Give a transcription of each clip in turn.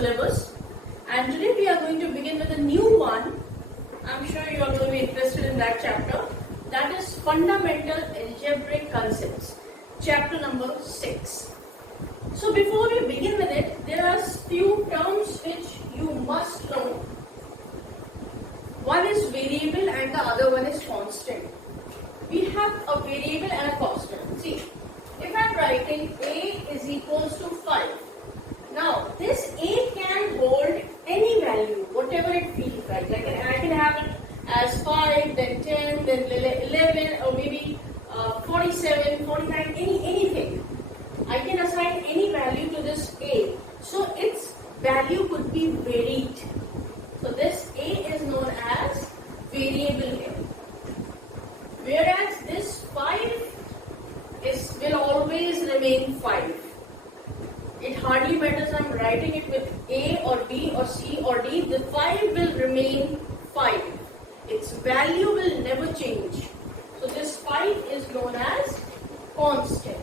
syllabus, and today we are going to begin with a new one. I'm sure you are going to be interested in that chapter. That is Fundamental Algebraic Concepts, chapter number 6. So before we begin with it, there are few terms which you must know. One is variable and the other one is constant. We have a variable and a constant. See, if I am writing a is equals to 5. Now, this a can hold any value, whatever it feels like. I can have it as 5, then 10, then 11, or maybe 47, 49, anything. I can assign any value to this a. So, its value could be varied. So, this a is known as variable here. Whereas this 5 will always remain 5. It hardly matters I'm writing it with A or B or C or D, the 5 will remain 5. Its value will never change. So this 5 is known as constant.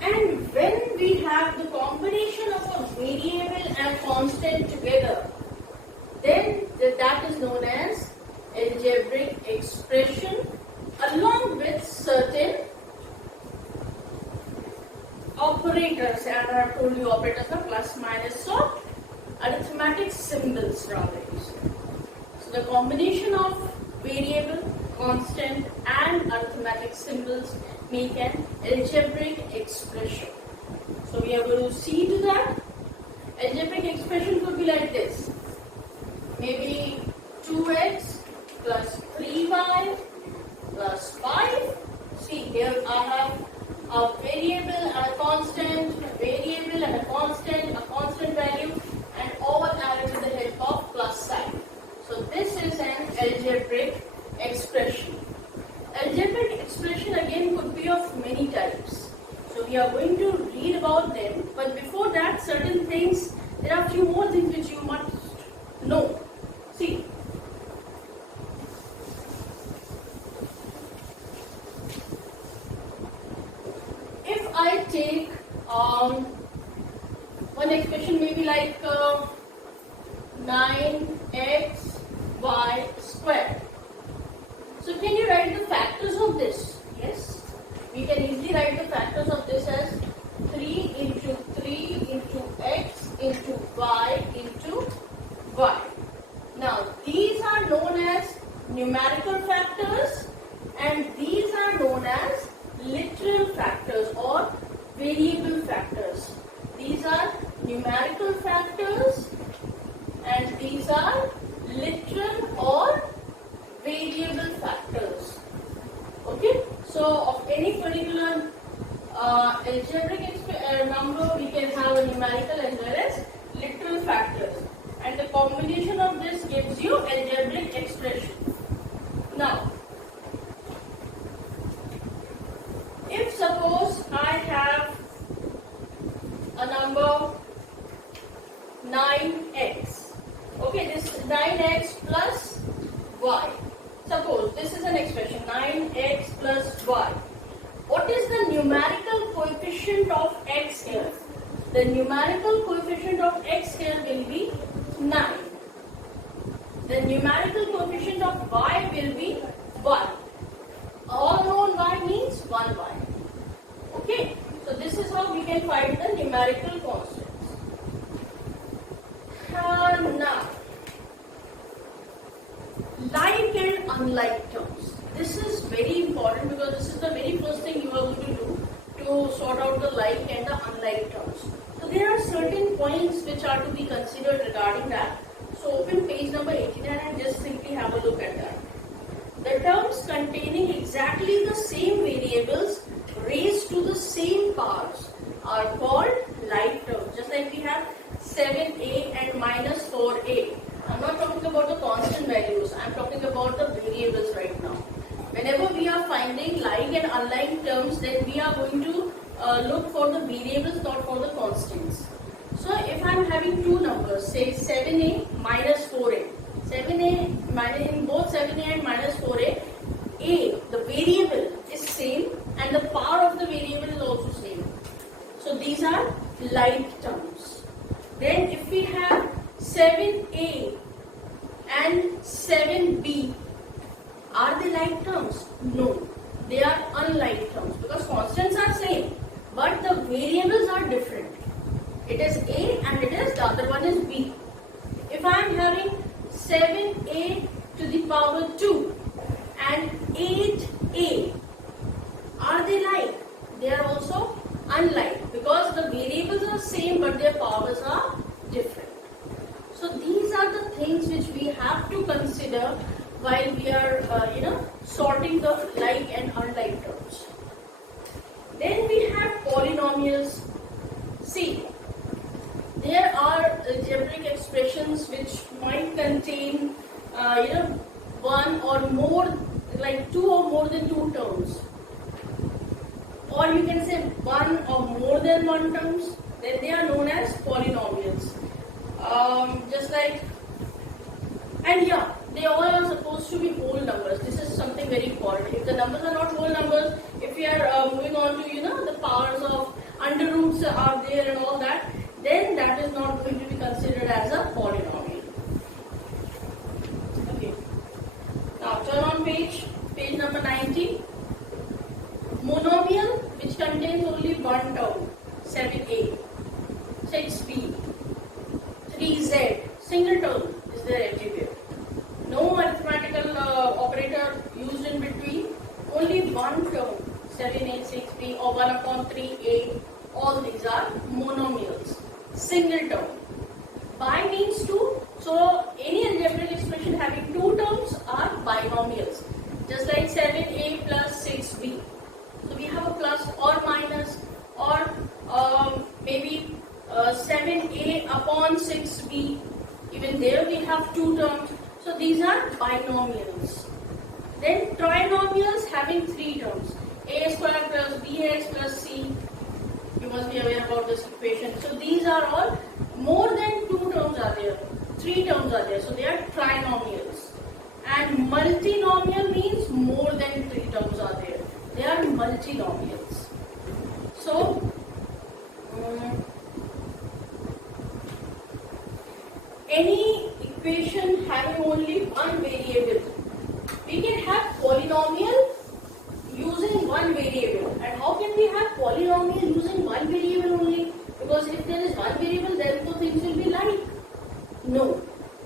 And when we have the combination of a variable and constant together, then that is known as algebraic expression along with certain operators, and I have told you operators are plus, minus, or arithmetic symbols rather. So the combination of variable, constant and arithmetic symbols make an algebraic expression. So we are going to see to that. Algebraic expression could be like this. Maybe 2x plus 3y plus 5. See, here I have a variable and a constant value, and all added with the help of plus sign. So this is an algebraic expression. Algebraic expression again could be of many types. So we are going to read about them, but before that, certain things, there are a few more things which you must know. See, if I take one expression maybe like 9xy squared. So can you write the factors of this? Yes. We can easily write the factors of this as 3 into 3 into x into y into y. Now these are known as numerical factors and these are known as literal factors or variable factors. These are numerical factors and these are literal or variable factors. Okay, so of any particular algebraic number, we can have a numerical as well as literal factors, and the combination of this gives you algebraic expression. Now, if suppose I have a number 9x, okay, this is 9x plus y. Suppose this is an expression 9x plus y. What is the numerical coefficient of x here? The numerical coefficient of x here will be 9. The numerical coefficient of y will be 1. All known y means 1y. Okay, so this is how we can find the numerical constants. Now, like and unlike terms. This is very important because this is the very first thing you are going to do to sort out the like and the unlike terms. So there are certain points which are to be considered regarding that. So open page number 89 and just simply have a look at that. The terms containing exactly the same variables raised to the same powers are called like terms. Just like we have 7a and minus 4a. I'm not talking about the constant values. I'm talking about the variables right now. Whenever we are finding like and unlike terms, then we are going to look for the variables, not for the constants. So if I'm having two numbers, say 7a minus 4a. 7a minus, in both 7a and minus 4a, the variable is same and the power of the variable is also same. So these are like terms. Then if we have 7a and 7b, are they like terms? No, they are unlike terms because constants are same, but the variables are different. It is a and it is the other one is b. If I am having 7a to the power 2 and 8a, are they like? They are also unlike because the variables are same but their powers are different. So these are the things which we have to consider while we are sorting the like and unlike terms. Then we have polynomials. See, there are algebraic expressions which might contain one or more, like two or more than two terms, or you can say one or more than one terms. Then they are known as polynomials. Just like, and yeah, they all are supposed to be whole numbers. This is something very important. If the numbers are not whole numbers, if we are moving on to the powers of under roots are there and all that, then that is not going to be considered as a polynomial. Okay. Now turn on page number 90. Monomial which contains only one term, 7a, 6b, 3z, single term is there everywhere. No arithmetical operator used in between, only one term, 7a, 6b or 1 upon 3a, all these are monomials, single term. Bi means two, so any algebraic expression having two terms are binomials, just like 7a plus 6b. So we have a plus or minus, or maybe 7a upon 6b, even there we have two terms. So these are binomials. Then trinomials having three terms, a square plus bx plus c. You must be aware about this equation. So these are all more than two terms are there, three terms are there. So they are trinomials. And multinomial means more than three terms are there. They are multinomials. So any equation having only one variable, we can have polynomial using one variable. And how can we have polynomial using one variable only? Because if there is one variable, then the things will be like. No,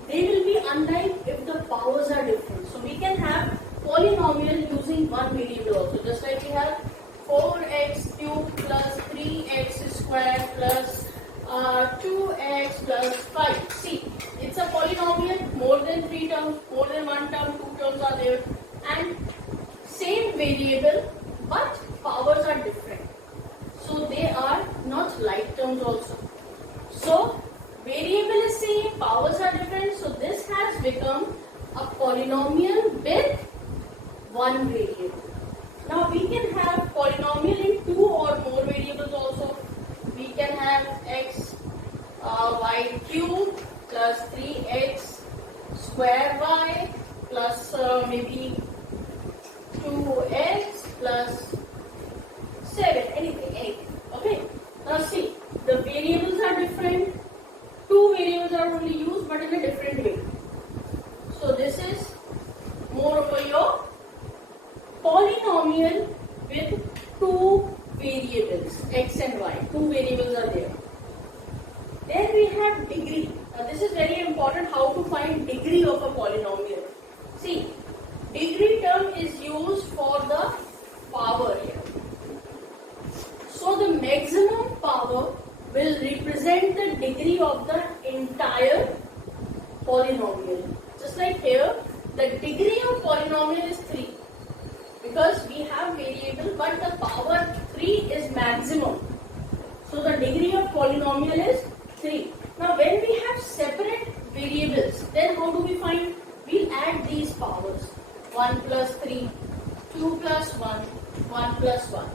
they will be unlike if the powers are different. So we can have polynomial using one variable also. Just like we have 4x cubed plus 3x squared plus 2x plus 5. See, it's a polynomial, more than three terms, more than one term, two terms are there, and same variable, but powers are different. So they are not like terms also. So variable is same, powers are different. So this has become a polynomial with one variable. Now we can have polynomial in two or more variables also. We can have x y cubed plus 3x square y plus maybe 2x plus 7, anything. Okay. Now see, the variables are different. Two variables are only used but in a different way. So this is more over your polynomial with two variables, x and y. Two variables are there. Then we have degree. Now this is very important, how to find degree of a polynomial. See, degree term is used for the power here. So the maximum power will represent the degree of the entire polynomial. Just like here, the degree of polynomial is 3. Because we have variable but the power 3 is maximum. So the degree of polynomial is 3. Now when we have separate variables, then how do we find? We'll add these powers. 1 plus 3, 2 plus 1, 1 plus 1.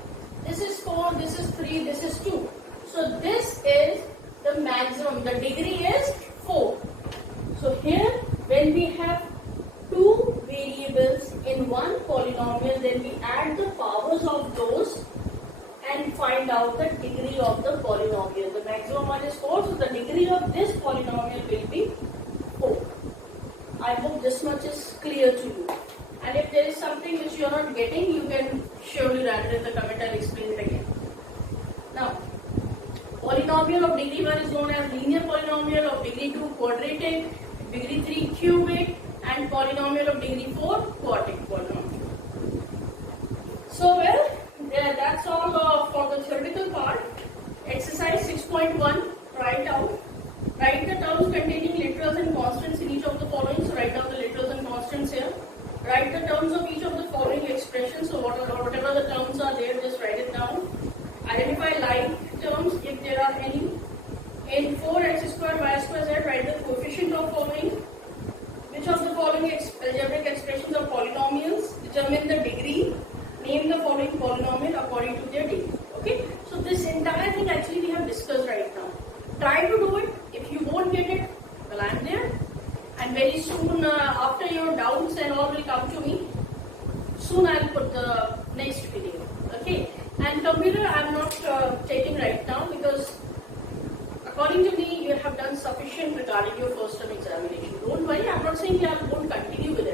This is 4, this is 3, this is 2. So this is the maximum. The degree is 4. So here when we have two variables in one polynomial, then we add the powers of those and find out the degree of the polynomial, the maximum one is 4, so the degree of this polynomial will be 4. I hope this much is clear to you. And if there is something which you are not getting, you can surely write it in the comment. I'll explain it again. Now, polynomial of degree 1 is known as linear polynomial, of degree 2 quadratic, degree 3 cubic, and polynomial of degree 4 quartic polynomial. So well, that's all for the theoretical part. Exercise 6.1, write the terms containing literals and constants in each of the following. So write down the literals and constants here. Write the terms of each of the following expressions. So whatever the terms are there, just write it down. Identify like terms if there are any. In 4x square y square z, write the coefficient of following. Which of the following algebraic expressions are polynomials? Determine the degree. Name the following polynomial according to their degree. Okay? So this entire thing actually we have discussed right now. Try to do it. If you won't get it, well, I'm there. And very soon, after your doubts and all will come to me, soon I'll put the next video. Okay? And computer I'm not taking right now because according to me, you have done sufficient regarding your first term examination. Don't worry, I'm not saying I won't continue with